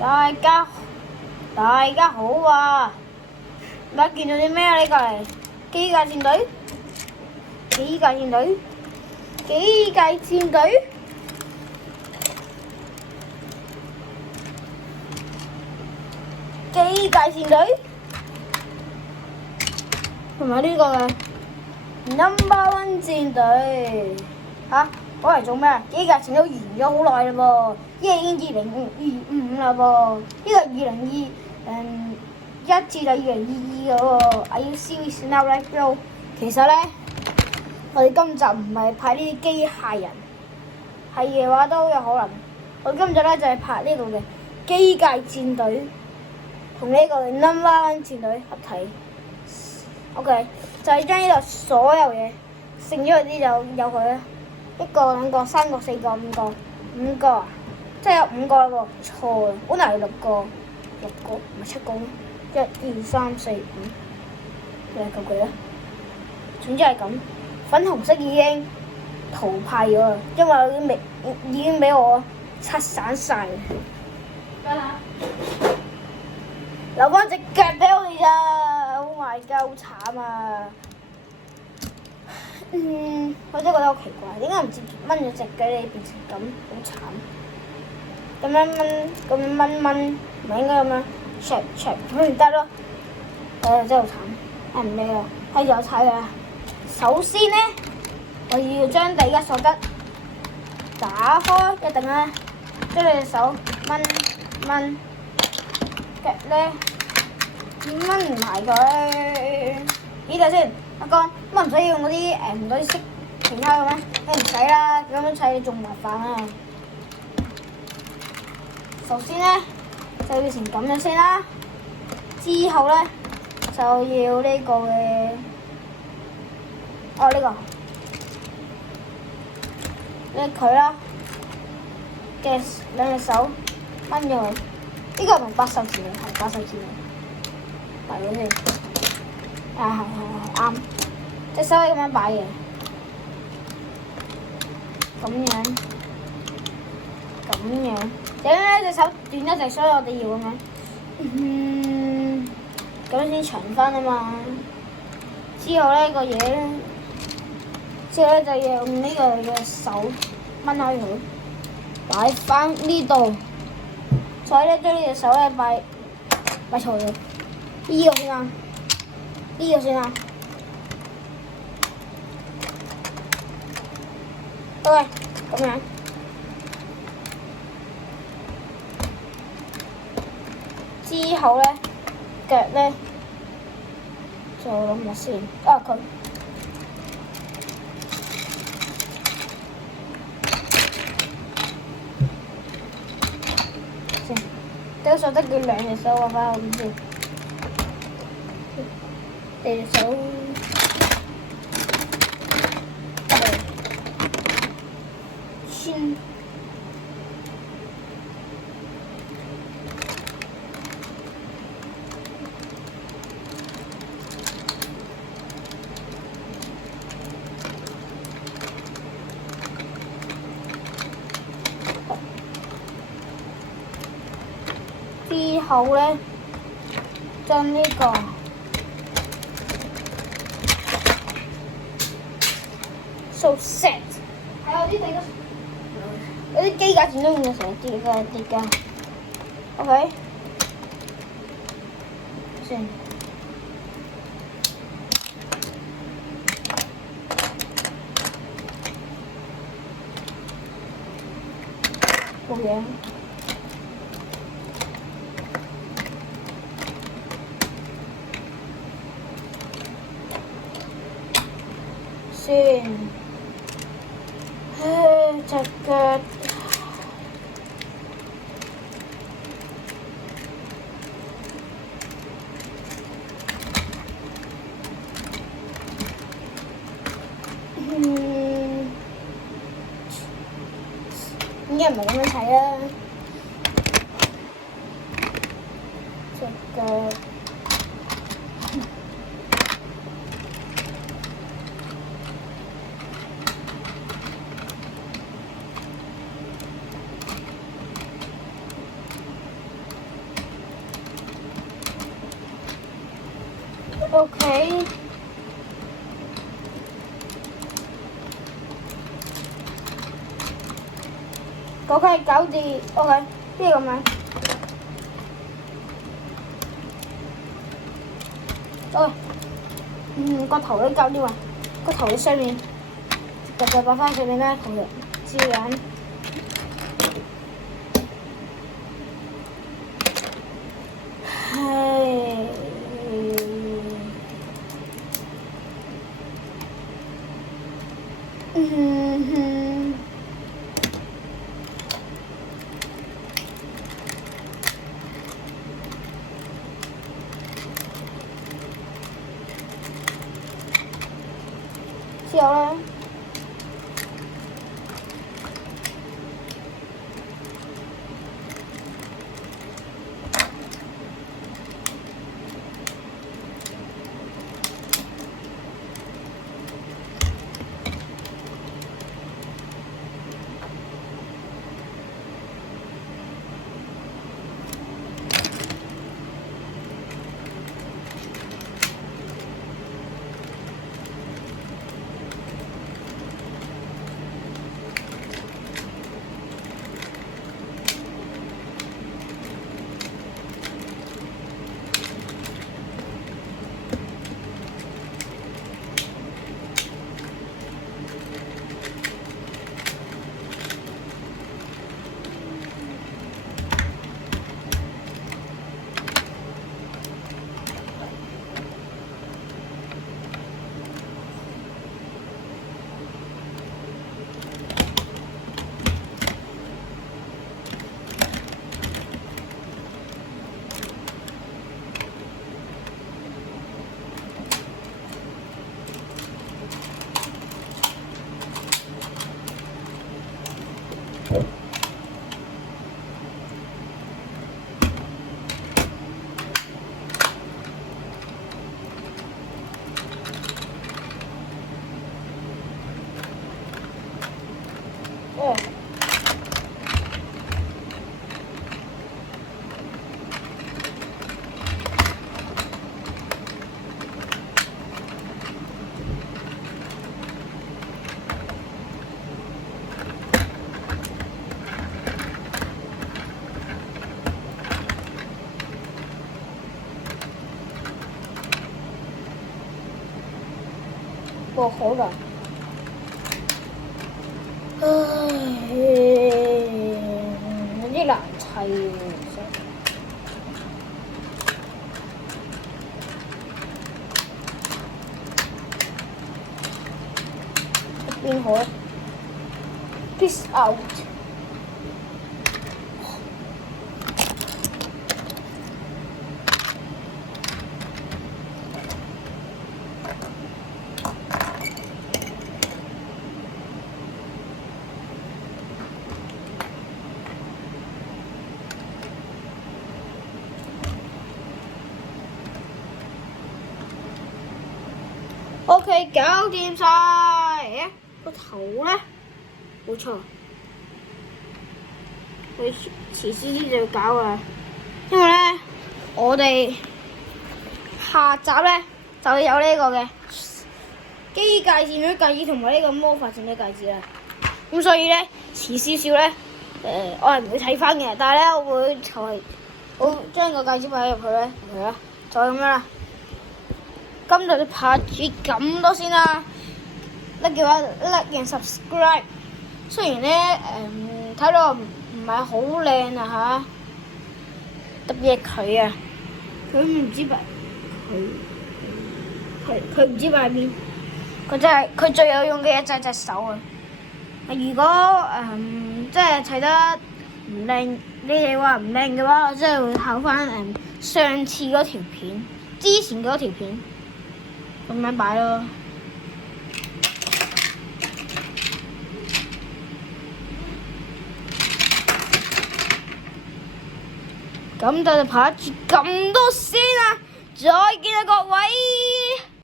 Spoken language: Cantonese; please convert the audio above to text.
大家大家好啊！大家見到啲咩啊？呢個係機界戰隊，機界戰隊，機界戰隊，機界戰隊，同埋呢個嘅 No.1 戰隊嚇，攞嚟做咩啊？機界戰隊完咗好耐啦噃，依家已經2025啦噃，呢個2021至到2022嘅喎。I will see you now, right bro？其實咧，我哋今集唔係拍呢啲機械人，係嘅話都有可能。我今集咧就係拍呢度嘅機界戰隊同呢個嘅 No.1 戰隊合體。OK， 就係將呢度所有嘢剩咗嗰啲就有佢啦。1個、2個、3個、4個、5個，5個啊！即係有5個啦喎，錯啦，本來係6個唔係7個咩？1、2、3、4、5，又係夠幾多？總之係咁，粉紅色已經淘汰咗啦，因為我已經俾我拆散晒。留翻隻腳俾我哋咋 ！Oh my god， 好慘啊！我真係覺得好奇怪，點解唔直接掹咗隻腳你變成咁，好慘！咁樣掹，唔係應該咁樣灼，咁唔得咯。真係好慘，唔理啦，係有睇啦。首先咧，我要將第一個鎖骨打開，一定啦，將你隻手掹腳咧，掹唔埋佢。呢度先，阿哥，乜唔使用嗰啲唔使識其他嘅咩？你唔使啦，咁樣砌仲麻煩啊！首先咧就變成咁樣先啦，之後咧就要呢個嘅，呢佢啦嘅兩隻手掹咗佢，呢個係咪8手指嚟？係8手指嚟，係嗰啲，係啱，隻手係咁樣擺嘅，咁樣。點解隻手斷咗隻，所以我哋要咁樣，咁先長翻啊嘛。之後咧個嘢咧，之後咧就要用呢個嘅手掹開佢，擺翻呢度。所以咧將呢隻手咧擺錯咗，呢個先啊，呢個先啊。OK，咁樣。之後咧，腳咧就諗下先，佢先，隻手得佢2隻手啊，翻去先，第隻手，先。之後咧，將呢個so set，係啊，有啲機架戰都用成日跌㗎，OK，先，冇嘢。先，隻腳，應該唔係咁樣睇啦，隻腳。OK。OK，搞掂。OK，呢個咁樣。OK，個頭都搞掂啊！個頭嘅上面，就擺翻上面啦，同樣照樣。係。之後咧，好難。唉，有啲難砌喎，其實。邊好咧 ？Peace out。OK，搞掂晒。個頭咧，冇錯，佢遲啲就要搞啊。因為咧，我哋下集咧就會有呢個嘅機械剪刀戒指同埋呢個魔法剪刀戒指啦。咁所以咧，遲少少咧，我係唔會睇翻嘅，但係咧我會將個戒指擺入去咧，係啦，就咁樣啦。今日就拍住咁多先啦，得嘅話 like and subscribe。雖然咧睇到唔係好靚啊嚇，特別係佢啊，佢唔知擺佢唔知擺邊，佢最有用嘅嘢就係隻手啊！如果即係睇得唔靚，你哋話唔靚嘅話，我真係會考翻上次嗰條片，之前嗰條片。咁樣擺咯，咁就拍住咁多先啦，再見啦各位。